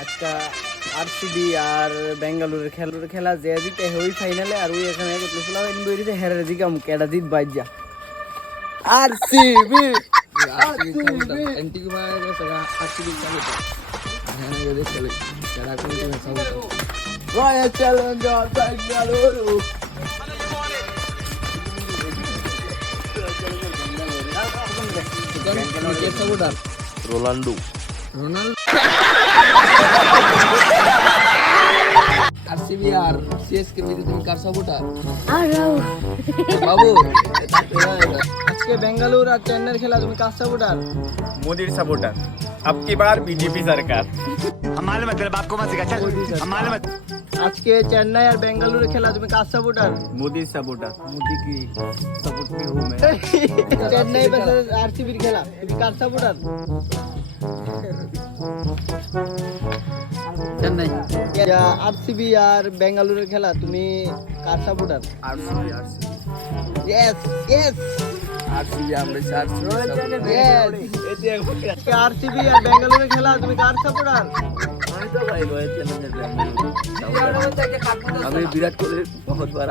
আজকে আরসিবি আর বেঙ্গালুরুর খেলা যে জিতে ওই ফাইনালে আর ওই এখানে করতেছিল ইনবইতে হেরে জিকা মুখ এটা জিত বাইজা আরসিবি আরসিবি एंटी मारेगा सगा आरसीबी साबुटा है ये देख चले तेरा कौन टीम है साबुटा রয়্যাল চ্যালেঞ্জার বেঙ্গালুরু के साबुटा রোনাল্ডো रोनाल्डो आरसीबी यार सीएसके में तुम कार साबुटा बाबू আজকে বেঙ্গালুরু আর চেন্নাইয়ের খেলা তুমি কার সাপোর্টার মোদির সাপোর্টার अब की बार बीजेपी सरकार আজকে চেন্নাই আর বেঙ্গালুরু খেলা তুমি কার সাপোর্টার मोदी सपोर्टर मोदी की सपोर्ट में हूँ मैं চেন্নাই ভার্সেস আরসিবির খেলা তুমি কার সাপোর্টার चेन्नई আরসিবি আর বেঙ্গালুরুর খেলা তুমি কার supporter RCB yes yes RCB हमरे साथ ইয়েস আরসিবি আর বেঙ্গালুরুর খেলা তুমি কার সাপোর্টার हमें विराट कोहली बहुत बड़ा